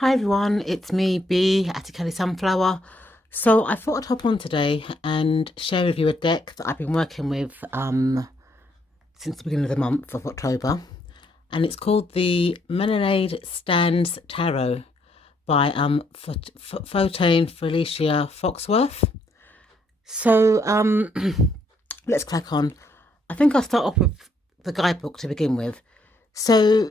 Hi everyone, it's me, B, Atticali Sunflower. So I thought I'd hop on today and share with you a deck that I've been working with since the beginning of the month of October. And it's called the Melanade Stands Tarot by Photane Felicia Foxworth. So let's crack on. I think I'll start off with the guidebook to begin with. So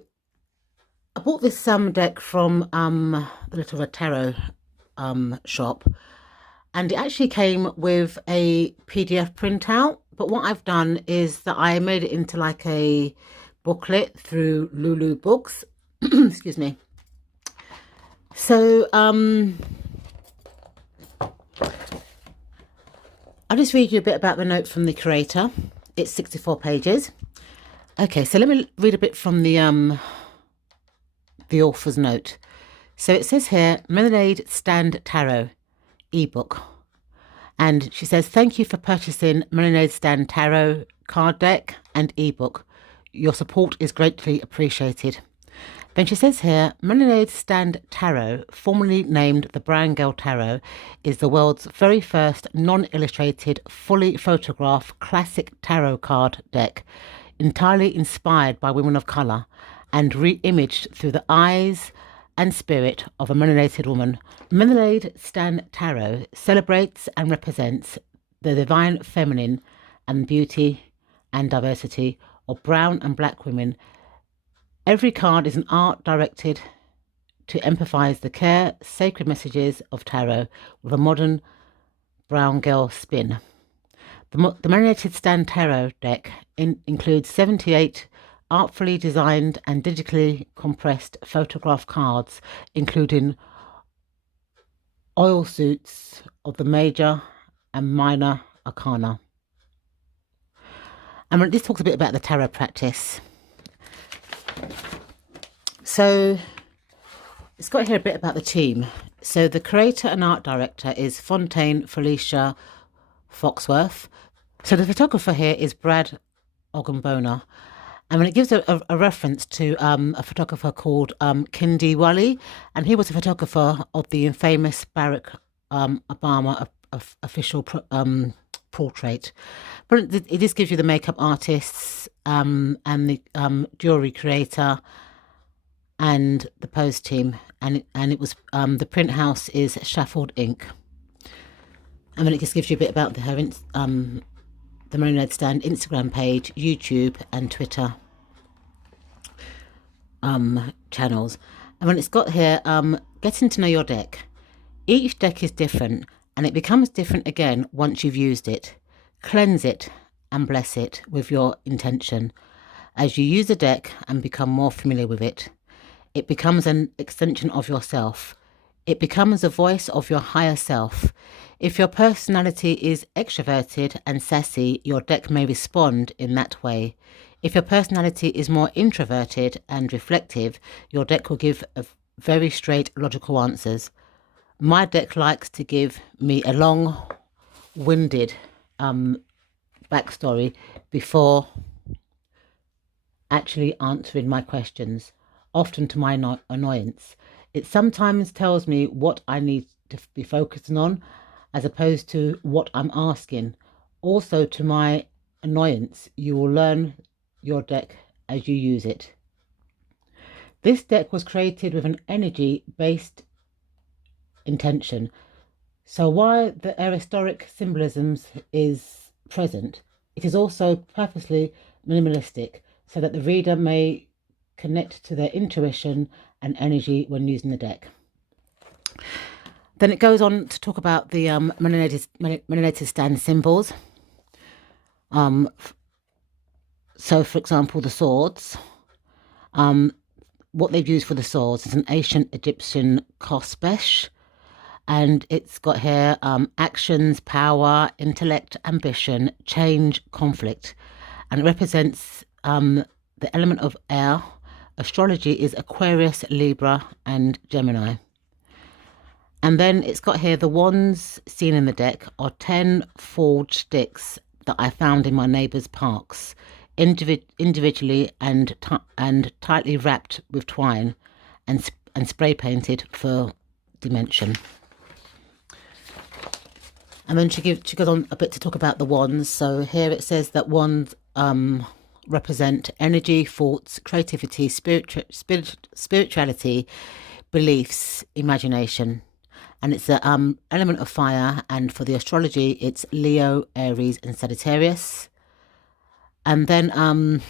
I bought this deck from the Little Red Tarot shop, and it actually came with a PDF printout. But what I've done is that I made it into like a booklet through Lulu Books. Excuse me. So I'll just read you a bit about the note from the creator. It's 64 pages. Okay, so let me read a bit from the author's note. So it says here, Melanade Stand Tarot ebook. And she says, thank you for purchasing Melanade Stand Tarot card deck and ebook. Your support is greatly appreciated. Then she says here, Melanade Stand Tarot, formerly named the Brown Girl Tarot, is the world's very first non-illustrated, fully photographed classic tarot card deck, entirely inspired by women of colour and re-imaged through the eyes and spirit of a melanated woman. Melanade Stand Tarot celebrates and represents the divine feminine and beauty and diversity of brown and black women. Every card is an art directed to emphasize the care, sacred messages of tarot with a modern brown girl spin. The Melanated Stand Tarot deck includes 78 artfully designed and digitally compressed photograph cards, including oil suits of the major and minor arcana. And this talks a bit about the tarot practice. So it's got here a bit about the team. So the creator and art director is Photane Felicia Foxworth. So the photographer here is Brad Ogunbona. And when it gives a reference to a photographer called Kindi Wally, and he was a photographer of the infamous Barack Obama official portrait. But it just gives you the makeup artists and the jewelry creator and the pose team, and it was the print house is Sheffield Inc. And then it just gives you a bit about the Melanade Stand Instagram page, YouTube and Twitter channels. And when it's got here, getting to know your deck. Each deck is different, and it becomes different again once you've used it. Cleanse it and bless it with your intention. As you use the deck and become more familiar with it, it becomes an extension of yourself. It becomes a voice of your higher self. If your personality is extroverted and sassy, your deck may respond in that way. If your personality is more introverted and reflective, your deck will give very straight, logical answers. My deck likes to give me a long-winded backstory before actually answering my questions, often to my annoyance. It sometimes tells me what I need to be focusing on as opposed to what I'm asking. Also, to my annoyance, you will learn your deck as you use it. This deck was created with an energy-based intention. So while the Aristotelic symbolisms is present, it is also purposely minimalistic so that the reader may connect to their intuition and energy when using the deck. Then it goes on to talk about the melanated stand symbols. So, for example, the swords. What they've used for the swords is an ancient Egyptian kosbesh, and it's got here actions, power, intellect, ambition, change, conflict, and it represents the element of air. Astrology is Aquarius, Libra, and Gemini. And then it's got here the wands seen in the deck are 10 forged sticks that I found in my neighbour's parks, individually and tightly wrapped with twine, and and spray painted for dimension. And then she goes on a bit to talk about the wands. So here it says that wands represent energy, thoughts, creativity, spirituality, beliefs, imagination. And it's the element of fire. And for the astrology, it's Leo, Aries, and Sagittarius. And then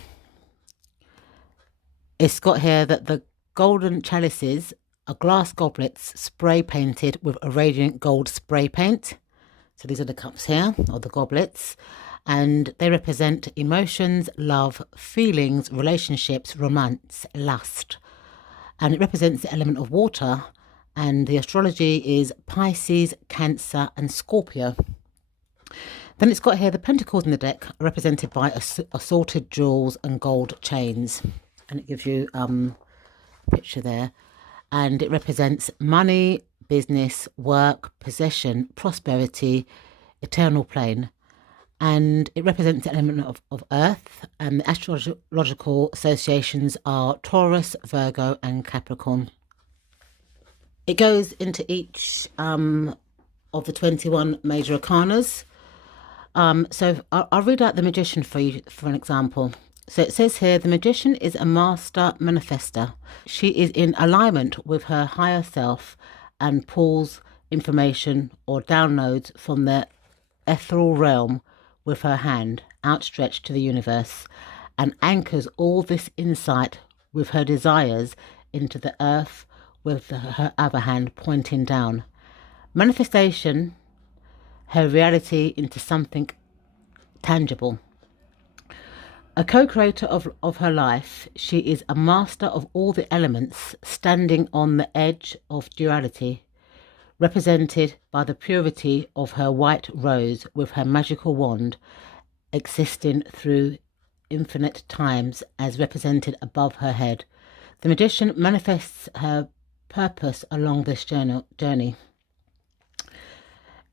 it's got here that the golden chalices are glass goblets spray painted with a radiant gold spray paint. So these are the cups here, or the goblets, and they represent emotions, love, feelings, relationships, romance, lust. And it represents the element of water, and the astrology is Pisces, Cancer, and Scorpio. Then it's got here the Pentacles in the deck are represented by assorted jewels and gold chains. And it gives you a picture there. And it represents money, business, work, possession, prosperity, eternal plane. And it represents the element of earth. And the astrological associations are Taurus, Virgo, and Capricorn. It goes into each of the 21 major arcanas. So I'll read out the Magician for you for an example. So it says here, the Magician is a master manifester. She is in alignment with her higher self and pulls information or downloads from the ethereal realm with her hand outstretched to the universe, and anchors all this insight with her desires into the earth with her other hand pointing down. Manifestation, her reality into something tangible. A co-creator of her life, she is a master of all the elements, standing on the edge of duality, represented by the purity of her white rose with her magical wand, existing through infinite times as represented above her head. The Magician manifests her purpose along this journey.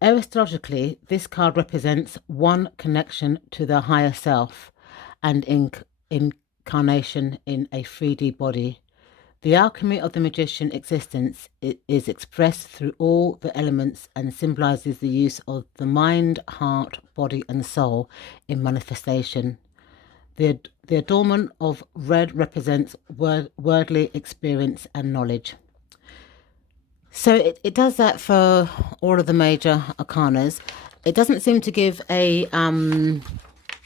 Astrologically, this card represents one connection to the higher self and incarnation in a 3D body. The alchemy of the Magician existence is expressed through all the elements and symbolizes the use of the mind, heart, body, and soul in manifestation. The adornment of red represents worldly experience and knowledge. So it does that for all of the major arcanas. It doesn't seem to give a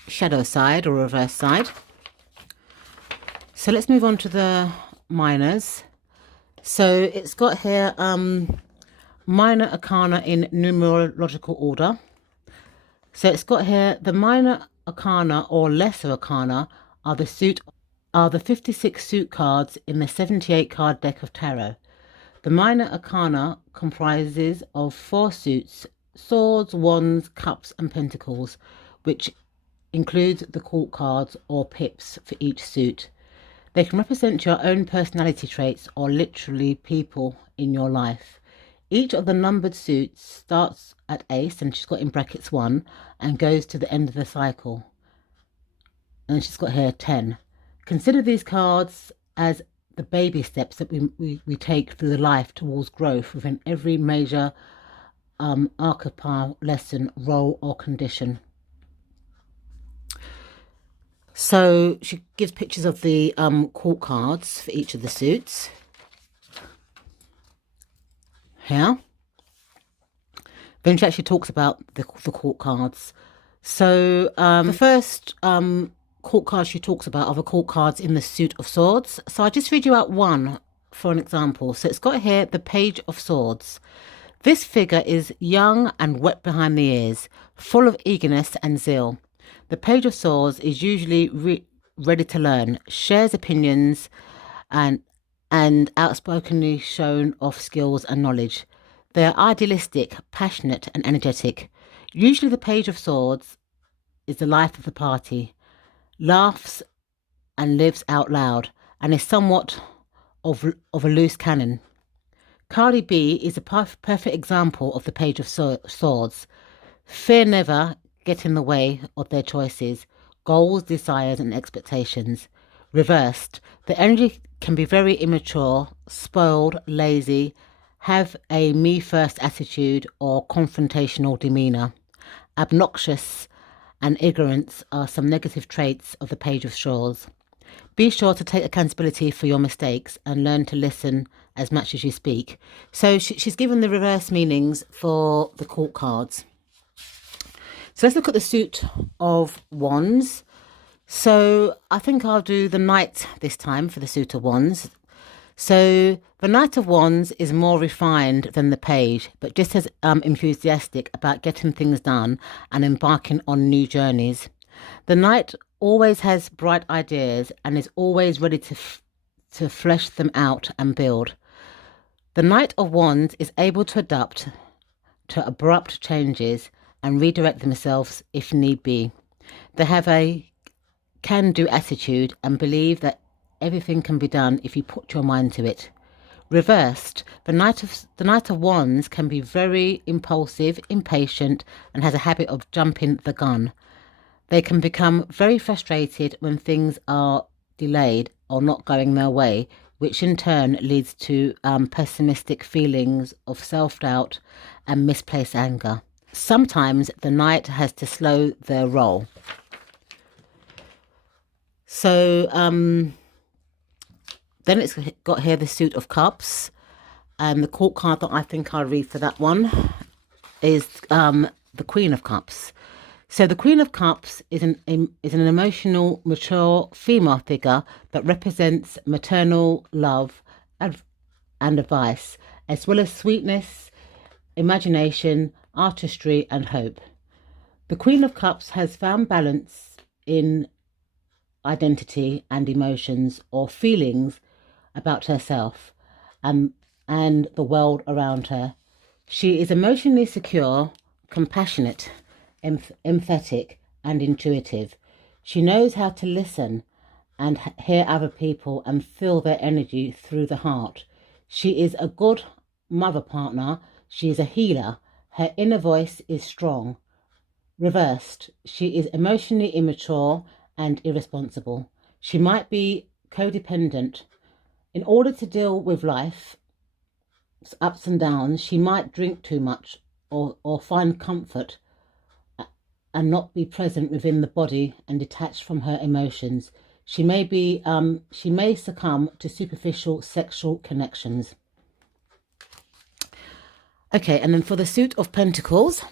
shadow side or reverse side. So let's move on to the minors. So it's got here minor arcana in numerological order. So it's got here the minor arcana or lesser arcana are the 56 suit cards in the 78 card deck of tarot. The minor arcana comprises of 4 suits: swords, wands, cups, and pentacles, which includes the court cards or pips for each suit. They can represent your own personality traits or literally people in your life. Each of the numbered suits starts at ace, and she's got in brackets 1, and goes to the end of the cycle. And she's got here 10. Consider these cards as the baby steps that we take through the life towards growth within every major archetypal lesson, role, or condition. So she gives pictures of the court cards for each of the suits. Here. Then she actually talks about the court cards. So the first court cards she talks about are the court cards in the suit of swords. So I'll just read you out one for an example. So it's got here the Page of Swords. This figure is young and wet behind the ears, full of eagerness and zeal. The Page of Swords is usually ready to learn, shares opinions, and outspokenly shown off skills and knowledge. They are idealistic, passionate, and energetic. Usually the Page of Swords is the life of the party, laughs and lives out loud, and is somewhat of a loose cannon. Cardi B is a perfect example of the Page of Swords. Fear never get in the way of their choices, goals, desires, and expectations. Reversed, the energy can be very immature, spoiled, lazy, have a me-first attitude or confrontational demeanour. Obnoxious and ignorance are some negative traits of the Page of Swords. Be sure to take accountability for your mistakes and learn to listen as much as you speak. So she's given the reverse meanings for the court cards. So let's look at the suit of wands. So I think I'll do the knight this time for the suit of wands. So the Knight of Wands is more refined than the Page, but just as enthusiastic about getting things done and embarking on new journeys. The Knight always has bright ideas and is always ready to flesh them out and build. The Knight of Wands is able to adapt to abrupt changes and redirect themselves if need be. They have a can-do attitude and believe that everything can be done if you put your mind to it. Reversed, the Knight of Wands can be very impulsive, impatient, and has a habit of jumping the gun. They can become very frustrated when things are delayed or not going their way, which in turn leads to pessimistic feelings of self-doubt and misplaced anger. Sometimes the Knight has to slow their roll. So, then it's got here the Suit of Cups. And the court card that I think I'll read for that one is the Queen of Cups. So the Queen of Cups is an emotional, mature female figure that represents maternal love and advice, as well as sweetness, imagination, artistry, and hope. The Queen of Cups has found balance in identity and emotions or feelings about herself and the world around her. She is emotionally secure, compassionate, emphatic, and intuitive. She knows how to listen and hear other people and feel their energy through the heart. She is a good mother partner. She is a healer. Her inner voice is strong. Reversed, she is emotionally immature and irresponsible. She might be codependent. In order to deal with life's ups and downs, she might drink too much or find comfort and not be present within the body and detached from her emotions. She may succumb to superficial sexual connections. Okay, and then for the Suit of Pentacles,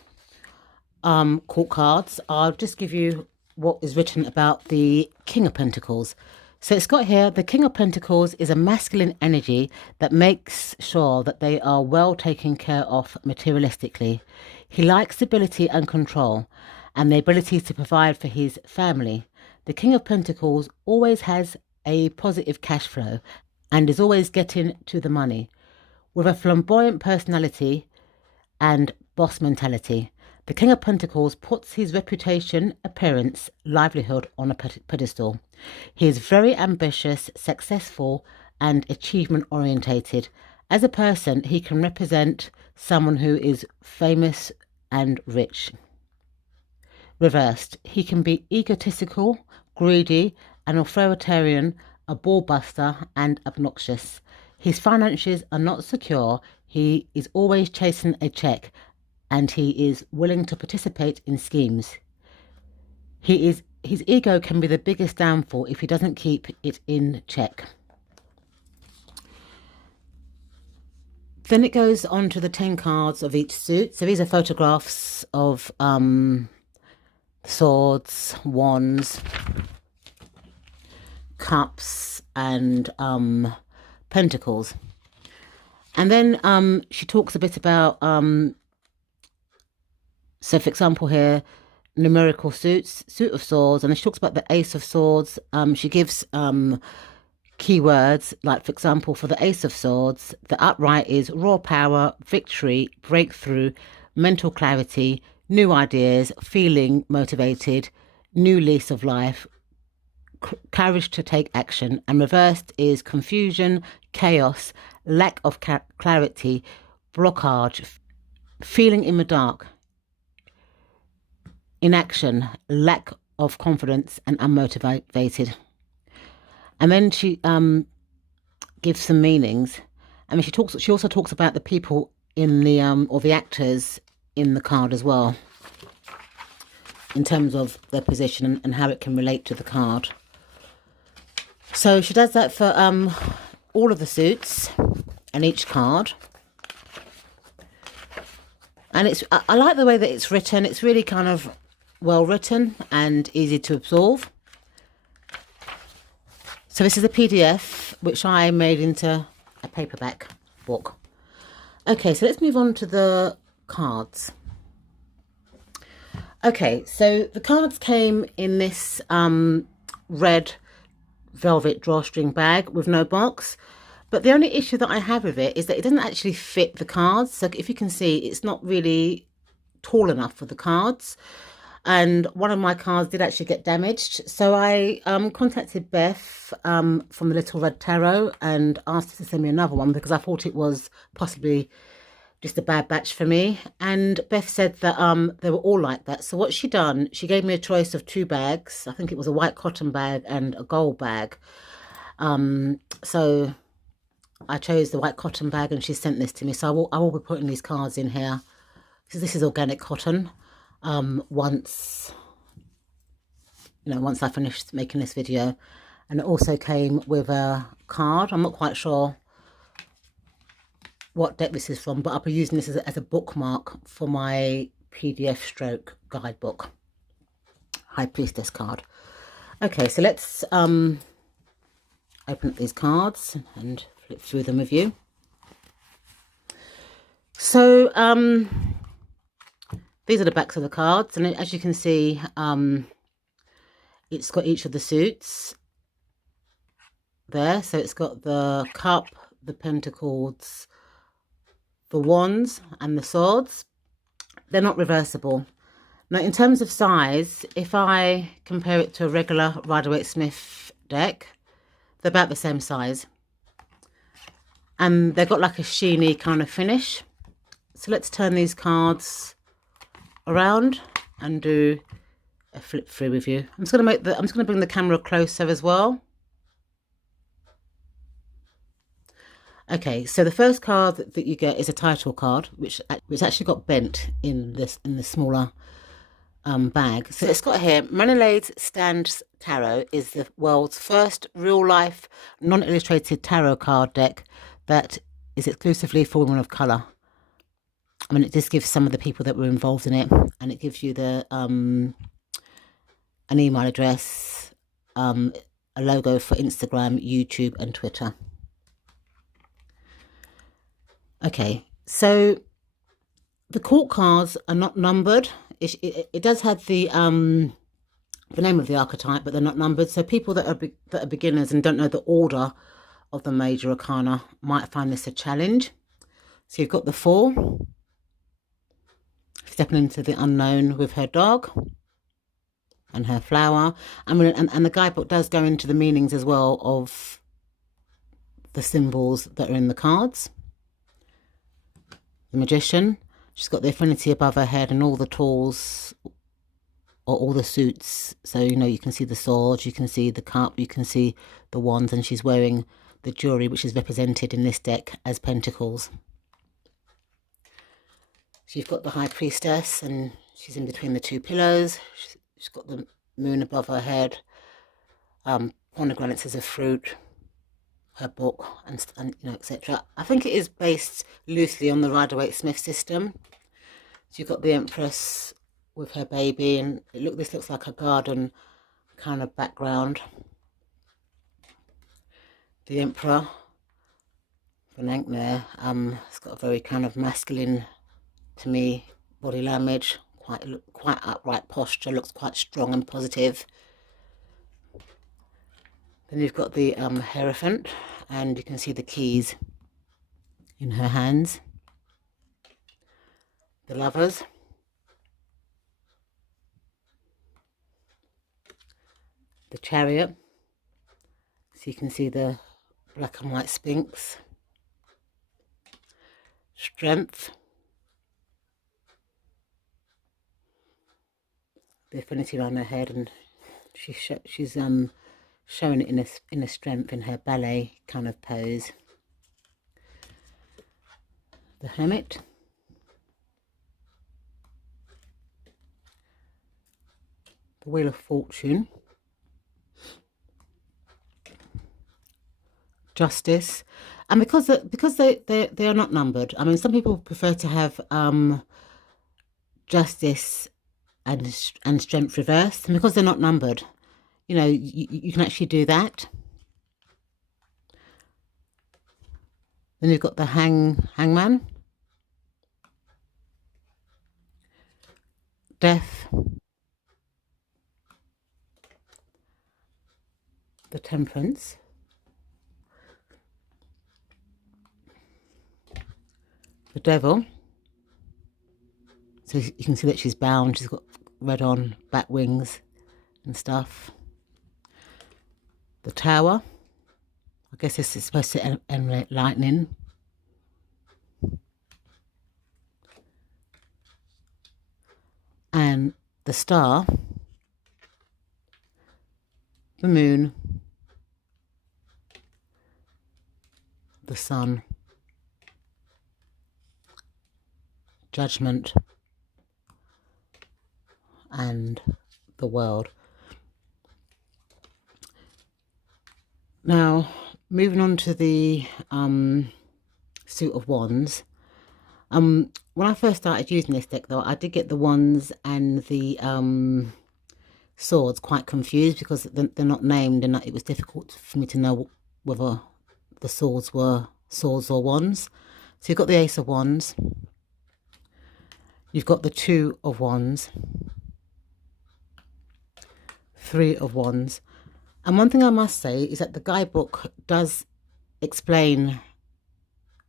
court cards, I'll just give you what is written about the King of Pentacles. So it's got here, the King of Pentacles is a masculine energy that makes sure that they are well taken care of materialistically. He likes stability and control and the ability to provide for his family. The King of Pentacles always has a positive cash flow and is always getting to the money. With a flamboyant personality and boss mentality, the King of Pentacles puts his reputation, appearance, livelihood on a pedestal. He is very ambitious, successful, and achievement-orientated. As a person, he can represent someone who is famous and rich. Reversed, he can be egotistical, greedy, and authoritarian, a ballbuster, and obnoxious. His finances are not secure. He is always chasing a check, and he is willing to participate in schemes. His ego can be the biggest downfall if he doesn't keep it in check. Then it goes on to the 10 cards of each suit. So these are photographs of swords, wands, cups, and pentacles. And then she talks a bit about so for example here, numerical suits, Suit of Swords, and then she talks about the Ace of Swords. She gives keywords, like for example, for the Ace of Swords, the upright is raw power, victory, breakthrough, mental clarity, new ideas, feeling motivated, new lease of life, courage to take action. And reversed is confusion, chaos, lack of clarity, blockage, feeling in the dark, inaction, lack of confidence, and unmotivated. And then she gives some meanings. I mean, she also talks about the people in the or the actors in the card as well, in terms of their position and how it can relate to the card. So she does that for all of the suits and each card. And I like the way that it's written. It's really kind of well written and easy to absorb. So this is a PDF, which I made into a paperback book. Okay, so let's move on to the cards. Okay, so the cards came in this red velvet drawstring bag with no box. But the only issue that I have with it is that it doesn't actually fit the cards. So if you can see, it's not really tall enough for the cards. And one of my cards did actually get damaged. So I contacted Beth from the Little Red Tarot and asked her to send me another one because I thought it was possibly just a bad batch for me. And Beth said that they were all like that. So what she done, she gave me a choice of 2 bags. I think it was a white cotton bag and a gold bag. So I chose the white cotton bag and she sent this to me. So I will be putting these cards in here. This is organic cotton. Once I finished making this video. And it also came with a card. I'm not quite sure what deck this is from, but I'll be using this as a bookmark for my PDF stroke guidebook. High Priestess card. Okay, so let's open up these cards and flip through them with you. So these are the backs of the cards, and as you can see, it's got each of the suits there. So it's got the cup, the pentacles, the wands, and the swords. They're not reversible. Now, in terms of size, if I compare it to a regular Rider-Waite-Smith deck, they're about the same size. And they've got like a sheeny kind of finish. So let's turn these cards around and do a flip through with you. I'm just going to bring the camera closer as well. Okay, so the first card that you get is a title card, which actually got bent in the smaller bag. So it's got here, Melanade Stand Tarot is the world's first real-life, non-illustrated tarot card deck that is exclusively for women of colour. I mean, it just gives some of the people that were involved in it, and it gives you the an email address, a logo for Instagram, YouTube, and Twitter. Okay, so the court cards are not numbered. It does have the name of the archetype, but they're not numbered. So people that are beginners and don't know the order of the major arcana might find this a challenge. So you've got the 4, stepping into the unknown with her dog and her flower. I mean, and the guidebook does go into the meanings as well of the symbols that are in the cards. The Magician, she's got the Infinity above her head and all the tools or all the suits. So, you can see the swords, you can see the cup, you can see the wands, and she's wearing the jewelry, which is represented in this deck as pentacles. So you've got the High Priestess, and she's in between the 2 pillows. She's got the moon above her head, pomegranates as a fruit, her book, and etc. I think it is based loosely on the Rider-Waite-Smith system. So you've got the Empress with her baby, and this looks like a garden kind of background. The Emperor, Benank there, it's got a very kind of masculine, to me, body language, quite upright posture, looks quite strong and positive. Then you've got the Hierophant, and you can see the keys in her hands. The Lovers. The Chariot. So you can see the black and white Sphinx. Strength. The Infinity around her head, and she's showing it in a strength in her ballet kind of pose. The Hermit. The Wheel of Fortune. Justice. And because they are not numbered, I mean, some people prefer to have justice and strength reversed, and because they're not numbered, you know, you can actually do that. Then you've got the hangman, death, the Temperance, the Devil. So you can see that she's bound. She's got red on, bat wings and stuff. The Tower. I guess this is supposed to emanate lightning. And the Star. The Moon. The Sun. Judgment. And the World. Now, moving on to the Suit of Wands. When I first started using this deck, though, I did get the Wands and the Swords quite confused because they're not named, and it was difficult for me to know whether the swords were swords or wands. So you've got the Ace of Wands. You've got the Two of Wands. Three of Wands. And one thing I must say is that the guidebook does explain,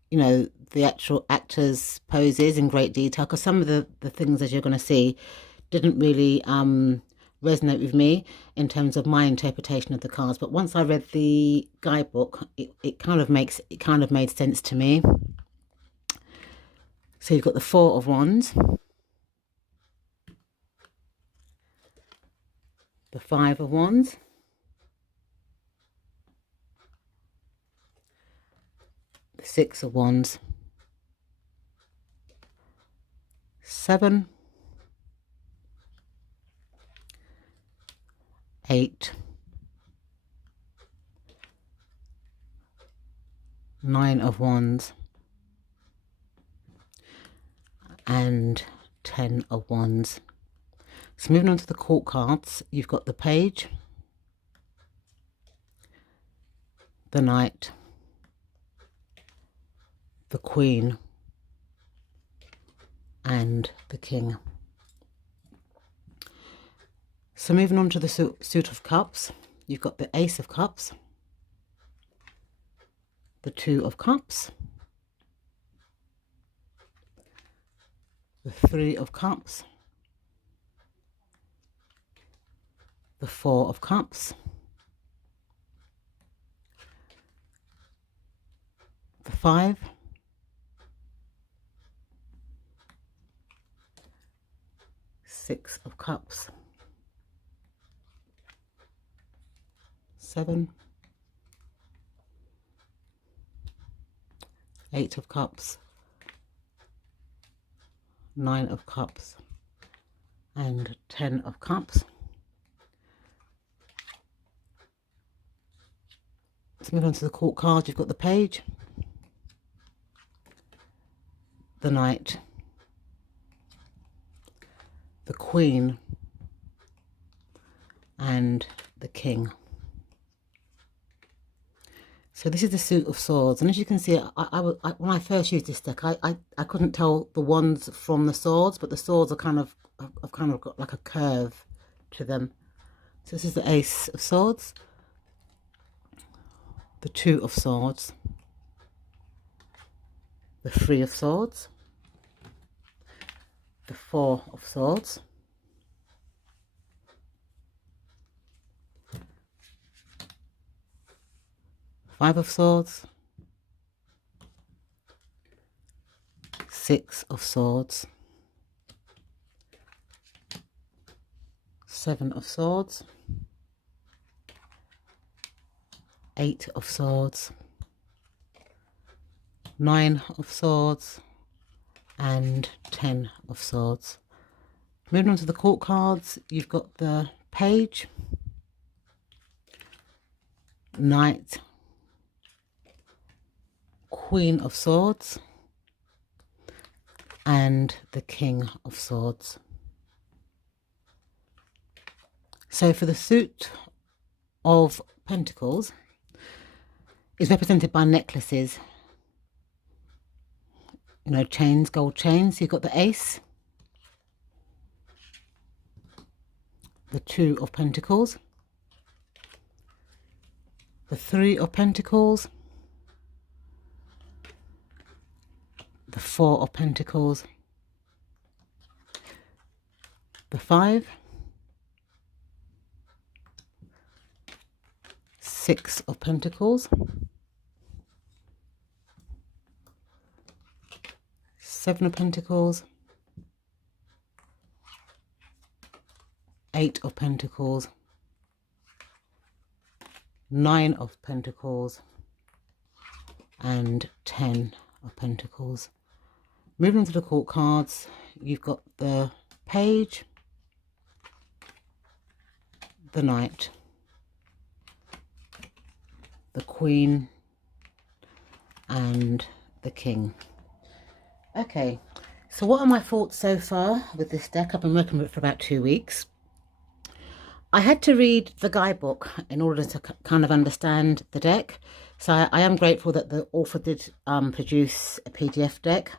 you know, the actual actors' poses in great detail, because some of the things, as you're going to see, didn't really resonate with me in terms of my interpretation of the cards. But once I read the guidebook, it kind of made sense to me. So you've got the Four of Wands, the Five of Wands, the Six of Wands, Seven, 8, 9 of Wands, and 10 of Wands. So moving on to the court cards, you've got the Page, the Knight, the Queen, and the King. So moving on to the Suit of Cups, you've got the Ace of Cups, the Two of Cups, the Three of Cups, the Four of Cups, the Five, Six of Cups, 7, 8 of Cups, 9 of Cups, and 10 of Cups. Let's move on to the court cards. You've got the Page, the Knight, the Queen, and the King. So this is the Suit of Swords, and as you can see, when I first used this deck, I couldn't tell the wands from the swords, but the swords are kind of got like a curve to them. So this is the Ace of Swords, the Two of Swords, the Three of Swords, the Four of Swords, Five of Swords, Six of Swords, Seven of Swords, 8 of Swords, 9 of Swords, and 10 of Swords. Moving on to the court cards, you've got the Page, Knight, Queen of Swords, and the King of Swords. So for the suit of Pentacles is represented by necklaces, you know, chains, gold chains. You've got the Ace, the 2 of Pentacles, the 3 of Pentacles, the 4 of Pentacles, the 5, 6 of Pentacles, 7 of Pentacles, 8 of Pentacles, 9 of Pentacles, and 10 of Pentacles. Moving on to the court cards, you've got the Page, the Knight, the Queen, and the King. Okay, so what are my thoughts so far with this deck? I've been working with it for about 2 weeks. I had to read the guidebook in order to kind of understand the deck. So I am grateful that the author did produce a PDF deck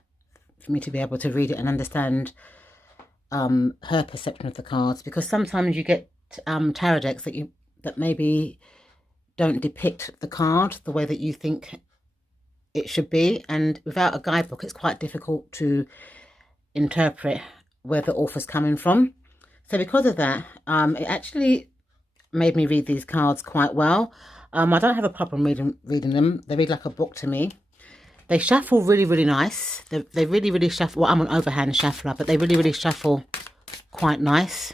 for me to be able to read it and understand her perception of the cards, because sometimes you get tarot decks that maybe don't depict the card the way that you think it should be, and without a guidebook it's quite difficult to interpret where the author's coming from. So because of that, it actually made me read these cards quite well. I don't have a problem reading them. They read like a book to me. They shuffle really nice. They really shuffle. Well, I'm an overhand shuffler, but they really shuffle quite nice.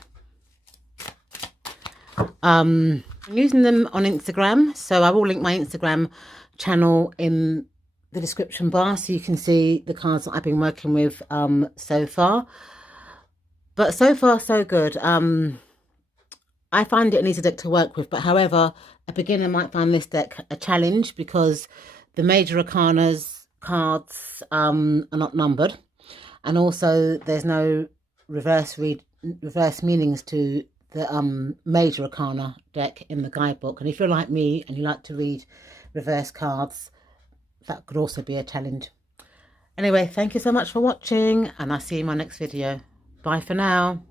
I'm using them on Instagram, so I will link my Instagram channel in the description bar so you can see the cards that I've been working with so far. But so far so good. I find it an easy deck to work with, but however, a beginner might find this deck a challenge because the major arcanas cards are not numbered, and also there's no reverse meanings to the major arcana deck in the guidebook. And if you're like me and you like to read reverse cards, that could also be a challenge. Anyway, thank you so much for watching, and I'll see you in my next video. Bye for now.